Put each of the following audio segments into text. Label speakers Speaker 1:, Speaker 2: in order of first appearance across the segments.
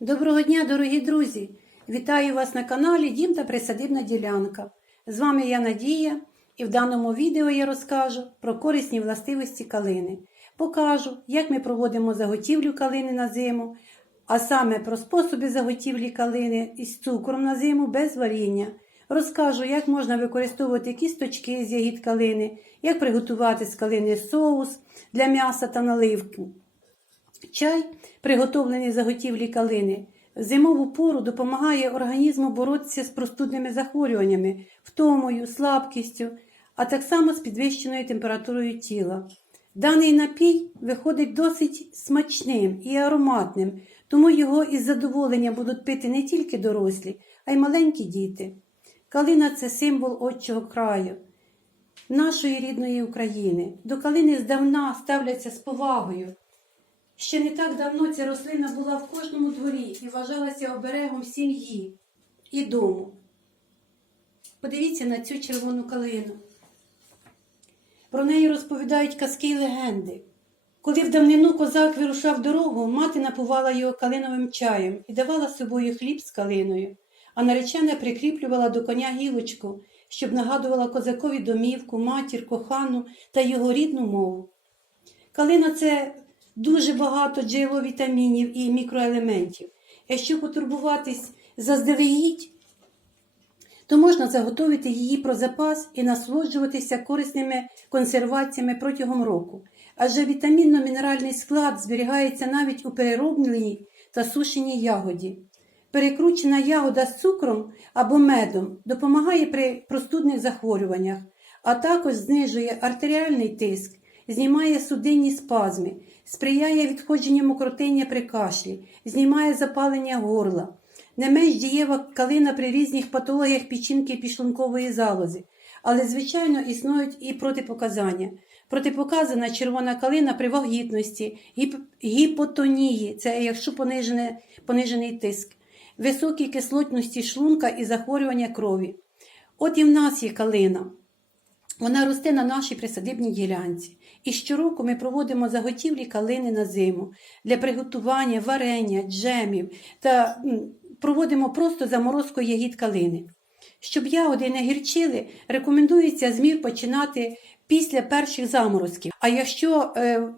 Speaker 1: Доброго дня, дорогі друзі! Вітаю вас на каналі Дім та Присадибна ділянка. З вами я Надія, і в даному відео я розкажу про корисні властивості калини. Покажу, як ми проводимо заготівлю калини на зиму, а саме про способи заготівлі калини із цукром на зиму без варіння. Розкажу, як можна використовувати кісточки з ягід калини, як приготувати з калини соус для м'яса та наливки. Чай, приготовлений з заготівлі калини, в зимову пору допомагає організму боротися з простудними захворюваннями, втомою, слабкістю, а так само з підвищеною температурою тіла. Даний напій виходить досить смачним і ароматним, тому його із задоволенням будуть пити не тільки дорослі, а й маленькі діти. Калина це символ отчого краю, нашої рідної України. До калини здавна ставляться з повагою. Ще не так давно ця рослина була в кожному дворі і вважалася оберегом сім'ї і дому. Подивіться на цю червону калину. Про неї розповідають казки й легенди. Коли в давнину козак вирушав дорогу, мати напувала його калиновим чаєм і давала собою хліб з калиною, а наречена прикріплювала до коня гілочку, щоб нагадувала козакові домівку, матір, кохану та його рідну мову. Калина це дуже багато джерело-вітамінів і мікроелементів. Якщо потурбуватись заздалегідь, то можна заготовити її про запас і насолоджуватися корисними консерваціями протягом року. Адже вітамінно-мінеральний склад зберігається навіть у переробленій та сушеній ягоді. Перекручена ягода з цукром або медом допомагає при простудних захворюваннях, а також знижує артеріальний тиск, знімає судинні спазми, сприяє відходженню мокротиння при кашлі, знімає запалення горла. Не менш дієва калина при різних патологіях печінки і підшлункової залози. Але, звичайно, існують і протипоказання. Протипоказана червона калина при вагітності, гіп- гіпотонії, це якщо понижене, понижений тиск, високій кислотності шлунка і захворювання крові. От і в нас є калина. Вона росте на нашій присадибній ділянці. І щороку ми проводимо заготівлі калини на зиму для приготування варення, джемів та проводимо просто заморозку ягід калини. Щоб ягоди не гірчили, рекомендується змір починати після перших заморозків. А якщо е,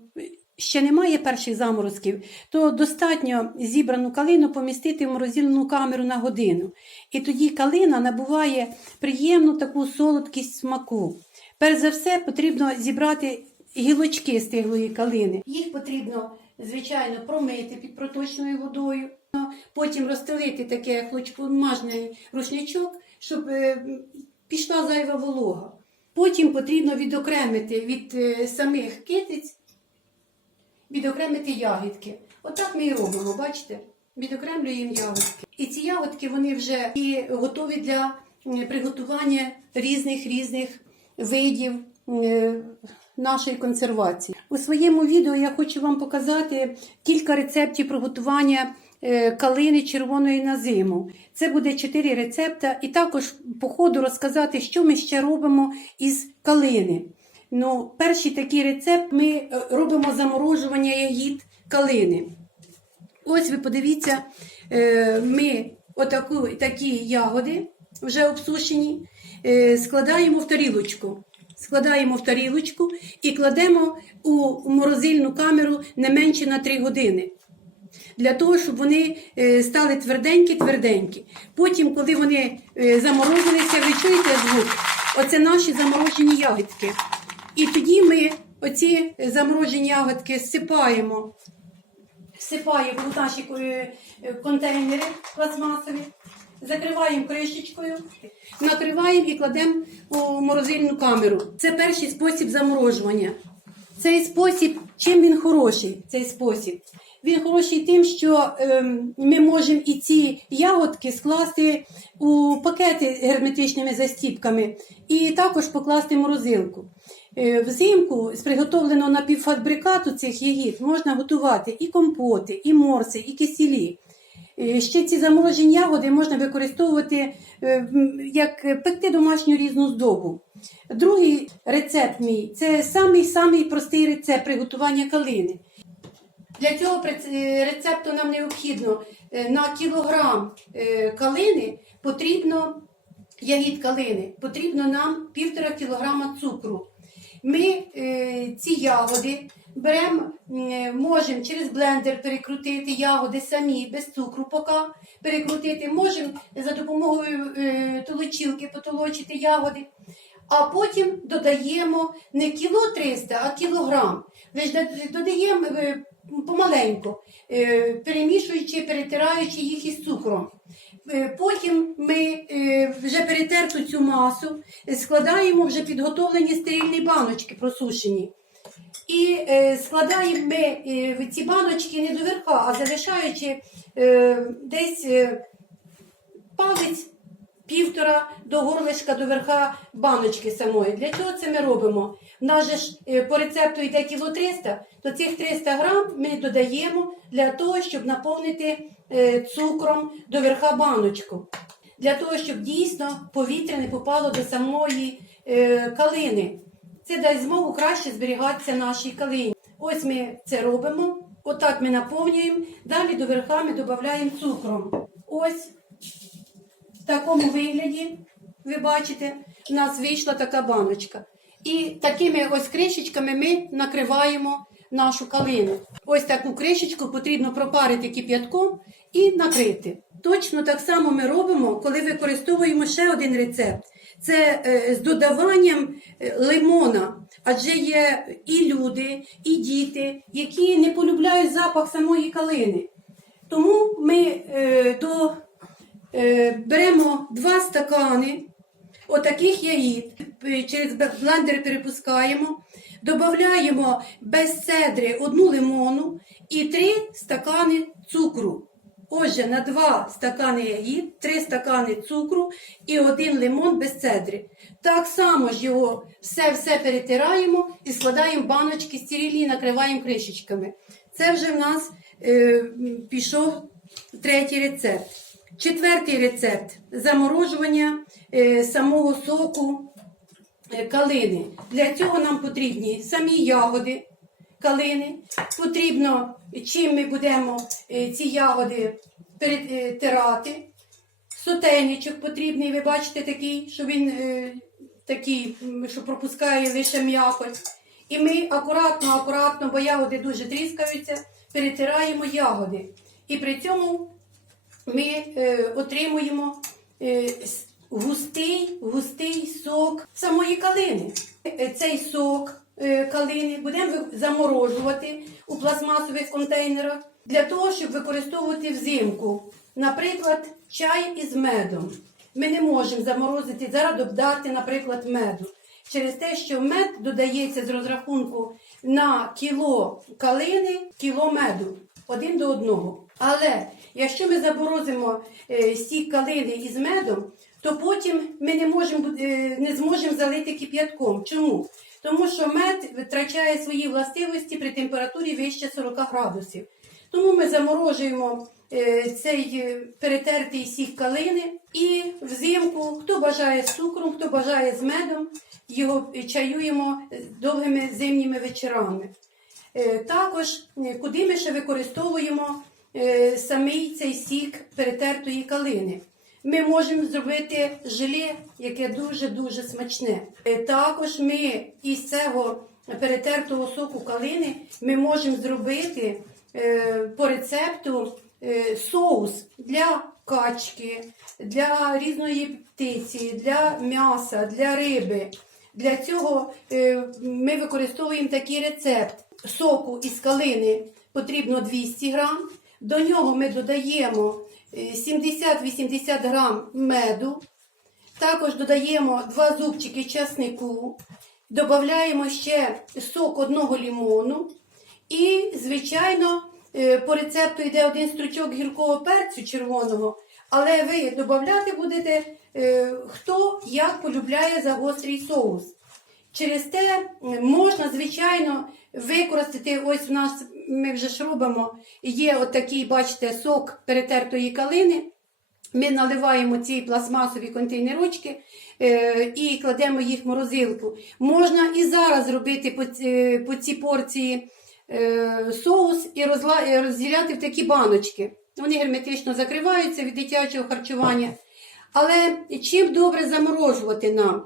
Speaker 1: ще немає перших заморозків, то достатньо зібрану калину помістити в морозильну камеру на годину. І тоді калина набуває приємну таку солодкість смаку. Перш за все, потрібно зібрати гілочки стиглої калини. Їх потрібно, звичайно, промити під проточною водою, потім розстелити таке хлочкомажний рушничок, щоб е, пішла зайва волога. Потім потрібно відокремити від е, самих китиць, відокремити ягідки. Отак ми і робимо, бачите? Відокремлюємо ягодки. І ці ягодки вони вже і готові для приготування різних різних видів е, нашої консервації. У своєму відео я хочу вам показати кілька рецептів приготування е, калини червоної на зиму. Це буде чотири рецепта, і також по ходу розказати, що ми ще робимо із калини. Ну, перший такий рецепт ми е, робимо заморожування ягід калини. Ось ви подивіться, ми отаку, такі ягоди вже обсушені, е, складаємо в тарілочку. Складаємо в тарілочку і кладемо у морозильну камеру не менше на 3 години. Для того, щоб вони е, стали тверденькі-тверденькі. Потім, коли вони е, заморозилися, ви чуєте звук? Оце наші заморожені ягодки. І тоді ми оці заморожені ягодки всипаємо всипаємо в наші контейнери пластмасові, закриваємо кришечкою, накриваємо і кладемо у морозильну камеру. Це перший спосіб заморожування. Цей спосіб, чим він хороший? Цей спосіб? Він хороший тим, що ем, ми можемо і ці ягодки скласти у пакети герметичними застіпками і також покласти морозилку. Е, Взимку з приготовленого напівфабрикату цих ягід можна готувати і компоти, і морси, і кисілі. Е, Ще ці заморожені ягоди можна використовувати е, як пекти домашню різну здобу. Другий рецепт мій це самий самий простий рецепт приготування калини. Для цього е, рецепту нам необхідно на кілограм калини потрібно ягід калини, потрібно нам півтора кілограма цукру. Ми ці ягоди беремо, можемо через блендер перекрутити ягоди самі без цукру, поки перекрутити, можемо за допомогою е, толочілки потолочити ягоди. А потім додаємо не кіло 300, а кілограм. Додаємо е, помаленьку, е, перемішуючи, перетираючи їх із цукром. Потім ми вже перетерту цю масу складаємо вже підготовлені стерильні баночки просушені. І е, складаємо ми е, ці баночки не до верха, а залишаючи е, десь палець півтора до горлишка до верха баночки самої. Для чого це ми робимо? В нас же ж по рецепту йде кіло 300, то цих 300 грам ми додаємо для того, щоб наповнити цукром до верха баночку. Для того, щоб дійсно повітря не попало до самої калини. Це дасть змогу краще зберігатися нашій калині. Ось ми це робимо. Отак ми наповнюємо. Далі до верха додаємо цукром. Ось в такому вигляді, ви бачите, у нас вийшла така баночка. І такими ось кришечками ми накриваємо нашу калину. Ось таку кришечку потрібно пропарити кип'ятком і накрити. Точно так само ми робимо, коли використовуємо ще один рецепт. Це е, з додаванням е, лимона. Адже є і люди, і діти, які не полюбляють запах самої калини. Тому ми е, до беремо два стакани отаких яїд, через блендер перепускаємо, додаємо без цедри одну лимону і три стакани цукру. Отже, на два стакани яїд, три стакани цукру і один лимон без цедри. Так само ж його все-все перетираємо і складаємо баночки стірілі і накриваємо кришечками. Це вже в нас е, пішов третій рецепт. Четвертий рецепт заморожування е, самого соку е, калини. Для цього нам потрібні самі ягоди калини. Потрібно, чим ми будемо е, ці ягоди перетирати. Сотейничок потрібний, ви бачите такий, що він е, такий, що пропускає лише м'якоть. І ми акуратно, акуратно, бо ягоди дуже тріскаються, перетираємо ягоди. І при цьому ми е, отримуємо е, густий, густий сок самої калини. Е, Цей сок е, калини будемо заморожувати у пластмасових контейнерах для того, щоб використовувати взимку. Наприклад, чай із медом. Ми не можемо заморозити, зараз додати, наприклад, меду. Через те, що мед додається з розрахунку на кіло калини, кіло меду один до одного. Але якщо ми заморозимо е, сік калини із медом, то потім ми не, можемо, е, не зможемо залити кип'ятком. Чому? Тому що мед витрачає свої властивості при температурі вище 40 градусів. Тому ми заморожуємо е, цей е, перетертий сік калини і взимку, хто бажає з цукром, хто бажає з медом, його чаюємо е, довгими зимніми вечорами. Також, куди ми ще використовуємо самий цей сік перетертої калини. Ми можемо зробити желе, яке дуже-дуже смачне. Е, Також ми із цього перетертого соку калини ми можемо зробити е, по рецепту е, соус для качки, для різної птиці, для м'яса, для риби. Для цього ми використовуємо такий рецепт. Соку із калини потрібно 200 грам. До нього ми додаємо 70-80 грам меду. Також додаємо 2 зубчики часнику. Додаємо ще сок одного лімону. І, звичайно, е, по рецепту йде один стручок гіркого перцю червоного. Але ви додати будете, е, хто як полюбляє за гострий соус. Через те можна, звичайно, використати, ось в нас ми вже ж робимо, є отакий, бачите, сок перетертої калини. Ми наливаємо ці пластмасові контейнерочки е, і кладемо їх в морозилку. Можна і зараз робити по, ці- порції е, соус і розділяти в такі баночки. Вони герметично закриваються від дитячого харчування. Але чим добре заморожувати нам?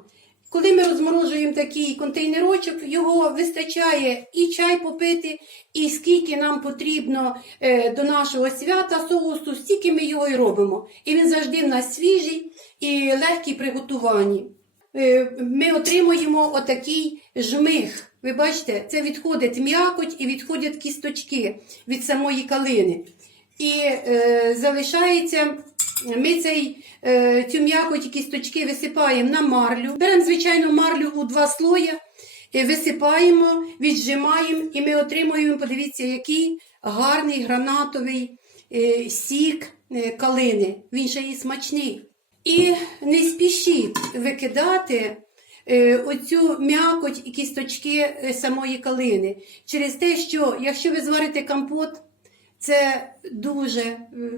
Speaker 1: Коли ми розморожуємо такий контейнерочок, його вистачає і чай попити, і скільки нам потрібно е, до нашого свята соусу, стільки ми його і робимо. І він завжди в нас свіжий і легкий при готуванні. Е, Ми отримуємо отакий жмих. Ви бачите, це відходить м'якоть і відходять кісточки від самої калини. І е, залишається, ми цей, е, цю і кісточки висипаємо на марлю. Беремо, звичайно, марлю у два слоя, і висипаємо, віджимаємо, і ми отримуємо, подивіться, який гарний гранатовий е, сік е, калини. Він ще і смачний. І не спішіть викидати е, оцю м'якоть і кісточки е, самої калини. Через те, що якщо ви зварите компот, це дуже,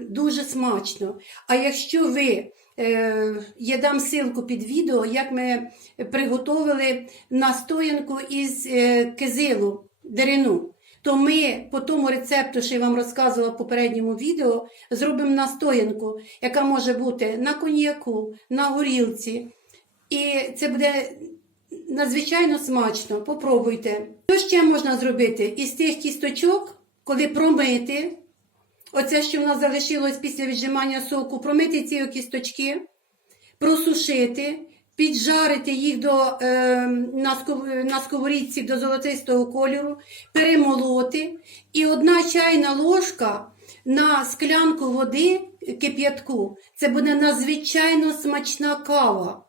Speaker 1: дуже смачно. А якщо ви, е, я дам ссылку під відео, як ми приготовили настоянку із е, кизилу дерину, то ми по тому рецепту, що я вам розказувала в попередньому відео, зробимо настоянку, яка може бути на коньяку, на горілці. І це буде надзвичайно смачно. Попробуйте. Що ще можна зробити? Із тих кісточок, коли промити, оце, що в нас залишилось після віджимання соку, промити ці кісточки, просушити, піджарити їх до, е, на, сков- на сковорідці до золотистого кольору, перемолоти. І одна чайна ложка на склянку води кип'ятку. Це буде надзвичайно смачна кава.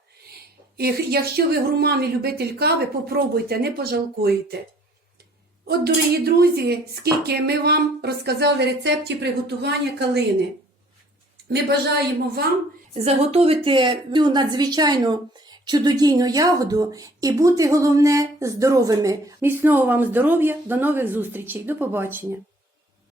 Speaker 1: І якщо ви гурман і любитель кави, попробуйте, не пожалкуєте. От, дорогі друзі, скільки ми вам розказали рецептів приготування калини. Ми бажаємо вам заготовити цю надзвичайну чудодійну ягоду і бути головне здоровими. Міцного вам здоров'я, до нових зустрічей, до побачення.